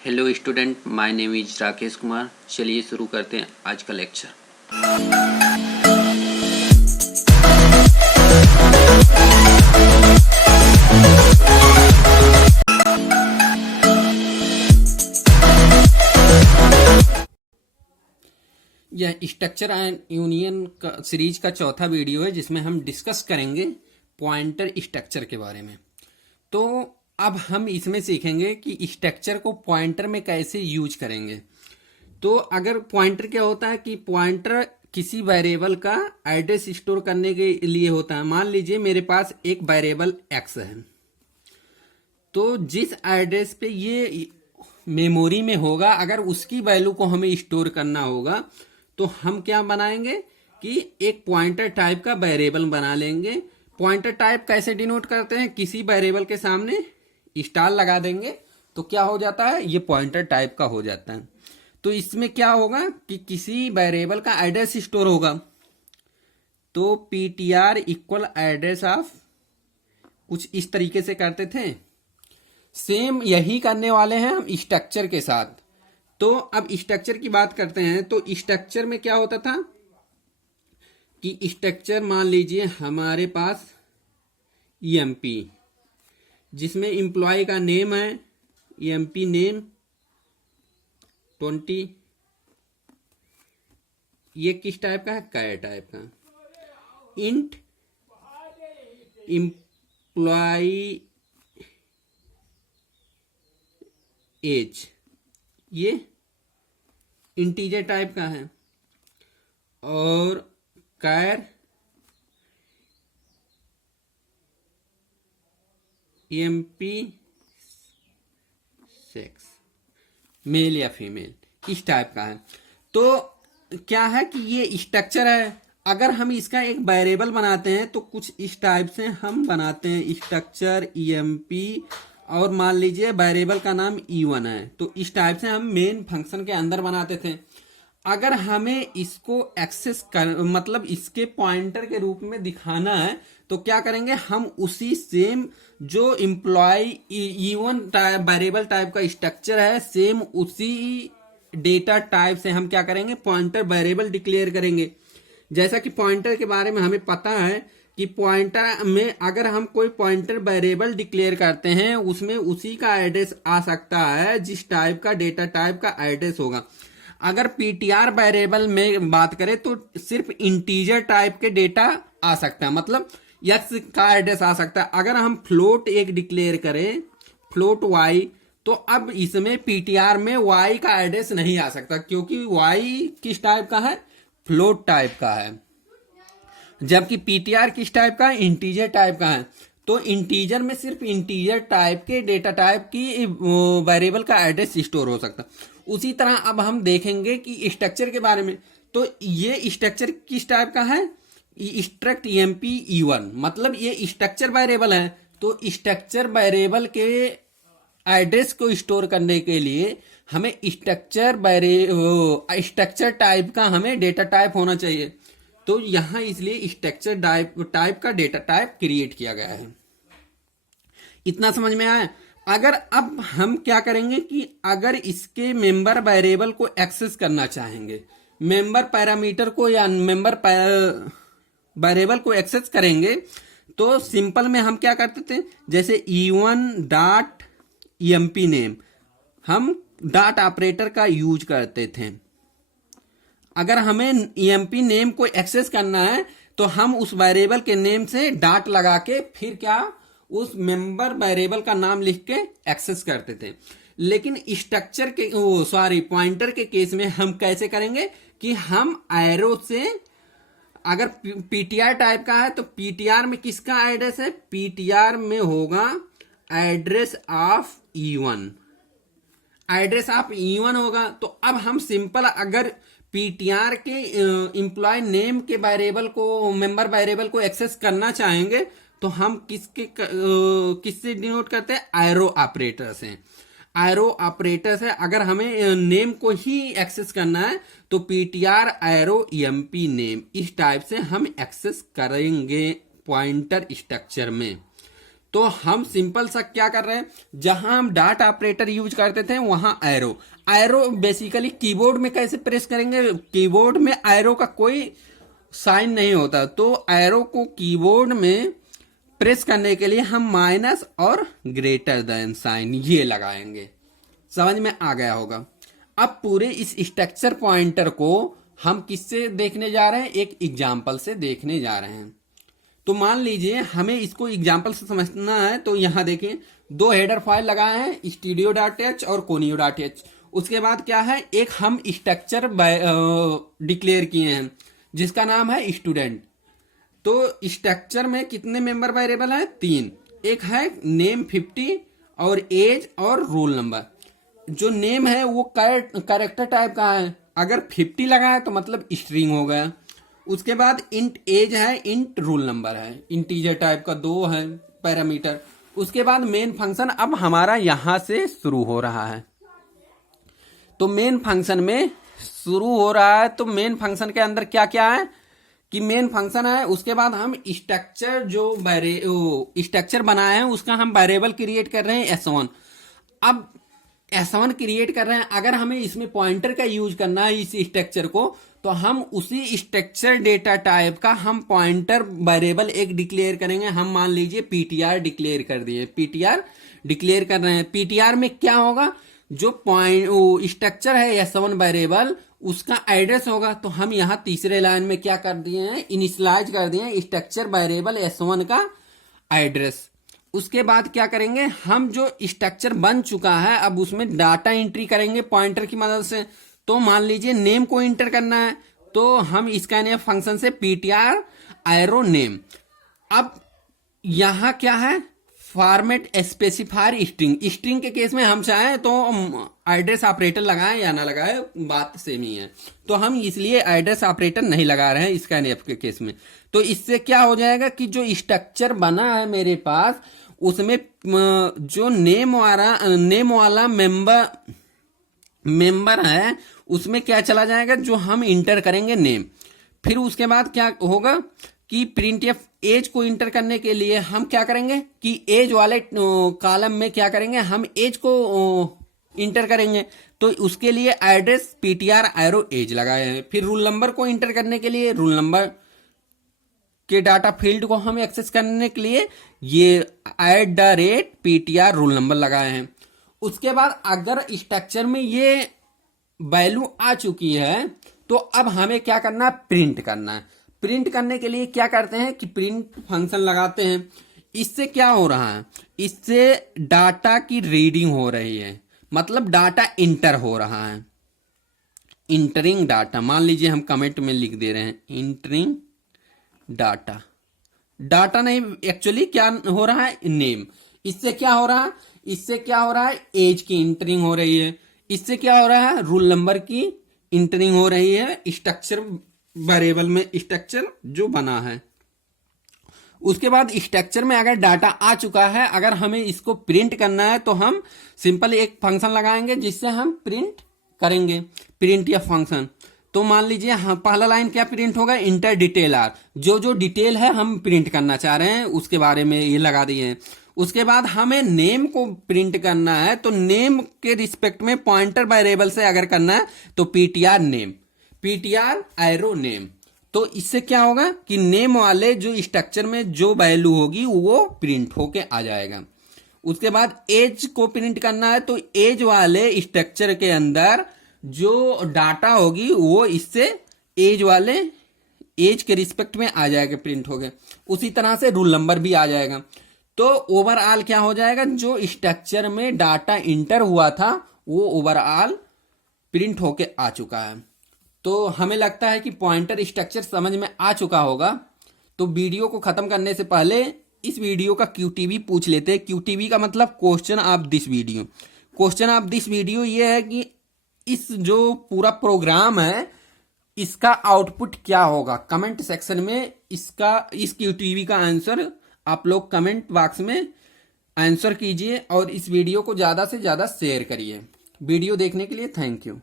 Hello student, my name is Rakesh Kumar. चलिए शुरू करते हैं आज का लेक्चर। यह स्ट्रक्चर एंड यूनियन का सीरीज का चौथा वीडियो है जिसमें हम डिस्कस करेंगे पॉइंटर स्ट्रक्चर के बारे में। तो अब हम इसमें सीखेंगे कि स्ट्रक्चर को पॉइंटर में कैसे यूज करेंगे। तो अगर पॉइंटर क्या होता है कि पॉइंटर किसी वेरिएबल का एड्रेस स्टोर करने के लिए होता है। मान लीजिए मेरे पास एक वेरिएबल एक्स है, तो जिस एड्रेस पे ये मेमोरी में होगा, अगर उसकी वैल्यू को हमें स्टोर करना होगा तो हम क्या बनाएंगे कि एक पॉइंटर टाइप का वेरिएबल बना लेंगे। पॉइंटर टाइप कैसे डिनोट करते हैं, किसी वेरिएबल के सामने स्टार लगा देंगे तो क्या हो जाता है, ये पॉइंटर टाइप का हो जाता है। तो इसमें क्या होगा कि किसी वेरिएबल का एड्रेस स्टोर होगा, तो पीटीआर इक्वल एड्रेस ऑफ, कुछ इस तरीके से करते थे। सेम यही करने वाले हैं हम स्ट्रक्चर के साथ। तो अब स्ट्रक्चर की बात करते हैं। तो स्ट्रक्चर में क्या होता था कि स्ट्रक्चर, मान लीजिए हमारे पास ईएमपी, जिसमें एम्प्लॉय का नेम है ईएमपी नेम 20। ये किस टाइप का है, कैर टाइप का। इंट एम्प्लॉय एज, ये इंटीजर टाइप का है। और कैर एमपी सेक्स, मेल या फीमेल, इस टाइप का है। तो क्या है कि ये स्ट्रक्चर है। अगर हम इसका एक वेरिएबल बनाते हैं तो कुछ इस टाइप से हम बनाते हैं स्ट्रक्चर ईएमपी, और मान लीजिए वेरिएबल का नाम E1 है, तो इस टाइप से हम मेन फंक्शन के अंदर बनाते थे। अगर हमें इसको एक्सेस कर, मतलब इसके पॉइंटर के रूप में दिखाना है, तो क्या करेंगे, हम उसी सेम जो एम्प्लॉय E1 वेरिएबल टाइप का स्ट्रक्चर है, सेम उसी डेटा टाइप से हम क्या करेंगे, पॉइंटर वेरिएबल डिक्लेयर करेंगे। जैसा कि पॉइंटर के बारे में हमें पता है कि पॉइंटर में अगर हम कोई पॉइंटर वेरिएबल डिक्लेयर करते हैं, उसमें उसी का एड्रेस आ सकता है जिस टाइप का डेटा टाइप का एड्रेस होगा। अगर पीटीआर वेरिएबल में बात करें तो सिर्फ इंटीजर टाइप के डेटा आ सकता है, मतलब एक्स का एड्रेस आ सकता है। अगर हम फ्लोट एक डिक्लेयर करें, फ्लोट वाई, तो अब इसमें पीटीआर में वाई का एड्रेस नहीं आ सकता, क्योंकि वाई किस टाइप का है, फ्लोट टाइप का है। जबकि पीटीआर किस टाइप का है, इंटीजर टाइप का है। तो इंटीजर में सिर्फ इंटीजर टाइप के डेटा टाइप की वेरिएबल का एड्रेस स्टोर हो सकता। उसी तरह अब हम देखेंगे कि स्ट्रक्चर के बारे में। तो ये स्ट्रक्चर किस टाइप का है, स्ट्रक्ट ईएमपी E1, मतलब ये स्ट्रक्चर वेरिएबल है। तो स्ट्रक्चर वेरिएबल के एड्रेस को स्टोर करने के लिए हमें स्ट्रक्चर टाइप का हमें डेटा टाइप होना चाहिए। तो यहां इसलिए स्ट्रक्चर टाइप का डेटा टाइप क्रिएट किया गया है। इतना समझ में आया। अगर अब हम क्या करेंगे कि अगर इसके मेंबर वेरिएबल को एक्सेस करना चाहेंगे, मेंबर पैरामीटर को या मेंबर वेरिएबल को एक्सेस करेंगे, तो सिंपल में हम क्या करते थे, जैसे E1 डॉट ईएमपी नेम, हम डॉट ऑपरेटर का यूज करते थे। अगर हमें ईएमपी नेम को एक्सेस करना है तो हम उस वेरिएबल के नेम से डॉट लगा के फिर क्या उस मेंबर वेरिएबल का नाम लिख के एक्सेस करते थे। लेकिन स्ट्रक्चर के पॉइंटर के केस में हम कैसे करेंगे कि हम एरो से, अगर पीटीआर टाइप का है तो पीटीआर में किसका एड्रेस है, पीटीआर में होगा address of E1, address of E1 होगा। तो अब हम सिंपल अगर पीटीआर के एम्प्लॉय नेम के वेरिएबल को, मेंबर वेरिएबल को एक्सेस करना चाहेंगे तो हम किससे डिनोट करते हैं, एरो ऑपरेटर से। एरो ऑपरेटर से अगर हमें नेम को ही एक्सेस करना है तो पीटीआर एरो ईएमपी नेम, इस टाइप से हम एक्सेस करेंगे पॉइंटर स्ट्रक्चर में। तो हम सिंपल सा क्या कर रहे हैं, जहां हम डॉट ऑपरेटर यूज करते थे वहां एरो बेसिकली कीबोर्ड में कैसे प्रेस करेंगे, कीबोर्ड में एरो का कोई साइन नहीं होता, तो एरो को कीबोर्ड में प्रेस करने के लिए हम माइनस और ग्रेटर देन साइन ये लगाएंगे। समझ में आ गया होगा। अब पूरे इस स्ट्रक्चर पॉइंटर को हम किससे देखने जा रहे हैं, एक एग्जाम्पल से देखने जा रहे हैं। तो मान लीजिए हमें इसको एग्जाम्पल से समझना है, तो यहां देखें 2 हेडर फाइल लगाए हैं, studio.h और conio.h। उसके बाद क्या है, एक हम स्ट्रक्चर डिक्लेयर किए हैं जिसका नाम है स्टूडेंट। तो स्ट्रक्चर में कितने मेंबर वेरिएबल है, 3। एक है नेम 50 और एज और रोल नंबर। जो नेम है वो कैरेक्टर टाइप का है, अगर 50 लगा है तो मतलब स्ट्रिंग हो गया। उसके बाद इंट एज है, इंट रोल नंबर है, इंटीजर टाइप का 2 है पैरामीटर। उसके बाद मेन फंक्शन अब हमारा यहां से शुरू हो रहा है। तो मेन फंक्शन में शुरू हो रहा है, तो मेन फंक्शन के अंदर क्या क्या है कि मेन फंक्शन है। उसके बाद हम स्ट्रक्चर जो स्ट्रक्चर बनाए हैं उसका हम वेरिएबल क्रिएट कर रहे हैं S1। अब S1 क्रिएट कर रहे हैं, अगर हमें इसमें पॉइंटर का यूज करना है इस स्ट्रक्चर को, तो हम उसी स्ट्रक्चर डेटा टाइप का हम पॉइंटर वेरिएबल एक डिक्लेयर करेंगे। हम मान लीजिए ptr डिक्लेयर कर दिए, ptr डिक्लेयर कर रहे हैं। ptr में क्या होगा, जो पॉइंट स्ट्रक्चर है S1 वेरिएबल उसका एड्रेस होगा। तो हम यहां तीसरे लाइन में क्या कर दिए हैं, इनिशियलाइज कर दिए हैं स्ट्रक्चर वेरिएबल S1 का एड्रेस। उसके बाद क्या करेंगे, हम जो स्ट्रक्चर बन चुका है अब उसमें डाटा एंट्री करेंगे पॉइंटर की मदद से। तो मान लीजिए नेम को इंटर करना है, तो हम इसका नेम फंक्शन से ptr एरो नेम। अब यहां क्या है, फॉर्मेट स्पेसिफायर स्ट्रिंग के केस में हम चाहें तो एड्रेस ऑपरेटर लगाएं या ना लगाएं, बात सेम ही है। तो हम इसलिए एड्रेस ऑपरेटर नहीं लगा रहे हैं स्कैनएफ के केस में। तो इससे क्या हो जाएगा कि जो स्ट्रक्चर बना है मेरे पास उसमें जो नेम वाला मेंबर है उसमें क्या चला जाएगा, जो हम इंटर करेंगे नेम। फिर उसके बाद क्या होगा कि प्रिंटफ एज को इंटर करने के लिए हम क्या करेंगे कि एज वाले कॉलम में क्या करेंगे, हम एज को इंटर करेंगे। तो उसके लिए एड्रेस ptr एरो एज लगाए हैं। फिर रूल नंबर को इंटर करने के लिए रूल नंबर के डाटा फील्ड को हम एक्सेस करने के लिए ये @ptr रोल नंबर लगाए हैं। उसके बाद अगर स्ट्रक्चर में ये वैल्यू आ चुकी है तो अब हमें क्या करना है, प्रिंट करना है। प्रिंट करने के लिए क्या करते हैं कि प्रिंट फंक्शन लगाते हैं। इससे क्या हो रहा है, इससे डाटा की रीडिंग हो रही है, मतलब डाटा इंटर हो रहा है। इंटरिंग डाटा, मान लीजिए हम कमेंट में लिख दे रहे हैं इंटरिंग डाटा नहीं, एक्चुअली क्या हो रहा है, नेम। इससे क्या हो रहा है, इससे क्या हो रहा है, एज की इंटरिंग हो रही है। इससे क्या हो रहा है, रूल नंबर की इंटरिंग हो रही है स्ट्रक्चर वेरिएबल में, स्ट्रक्चर जो बना है। उसके बाद स्ट्रक्चर में अगर डाटा आ चुका है, अगर हमें इसको प्रिंट करना है तो हम सिंपल एक फंक्शन लगाएंगे जिससे हम प्रिंट करेंगे, प्रिंट या फंक्शन। तो मान लीजिए हाँ, पहला लाइन क्या प्रिंट होगा, इंटर डिटेल आर, जो डिटेल है हम प्रिंट करना चाह रहे हैं उसके बारे में ये लगा दिए हैं। उसके बाद हमें नेम को प्रिंट करना है, तो नेम के रिस्पेक्ट में पॉइंटर वेरिएबल से अगर करना है तो ptr name, ptr arrow name. तो इससे क्या होगा कि नेम वाले जो स्ट्रक्चर में जो वैल्यू होगी वो प्रिंट होके आ जाएगा। उसके बाद एज को प्रिंट करना है, तो एज वाले स्ट्रक्चर के अंदर जो डाटा होगी वो इससे एज वाले एज के रिस्पेक्ट में आ जाएगा, प्रिंट हो गया। उसी तरह से रूल नंबर भी आ जाएगा। तो ओवरऑल क्या हो जाएगा, जो स्ट्रक्चर में डाटा इंटर हुआ था वो ओवरऑल प्रिंट होके आ चुका है। तो हमें लगता है कि पॉइंटर स्ट्रक्चर समझ में आ चुका होगा। तो वीडियो को खत्म करने से पहले इस वीडियो का QTV पूछ लेते हैं। QTV का मतलब question of this video. Question of this video ये है कि इस जो पूरा प्रोग्राम है इसका आउटपुट क्या होगा। कमेंट सेक्शन में इस QTV का आंसर आप लोग कमेंट बॉक्स में आंसर कीजिए और इस वीडियो को ज्यादा से ज्यादा शेयर करिए। वीडियो देखने के लिए थैंक यू।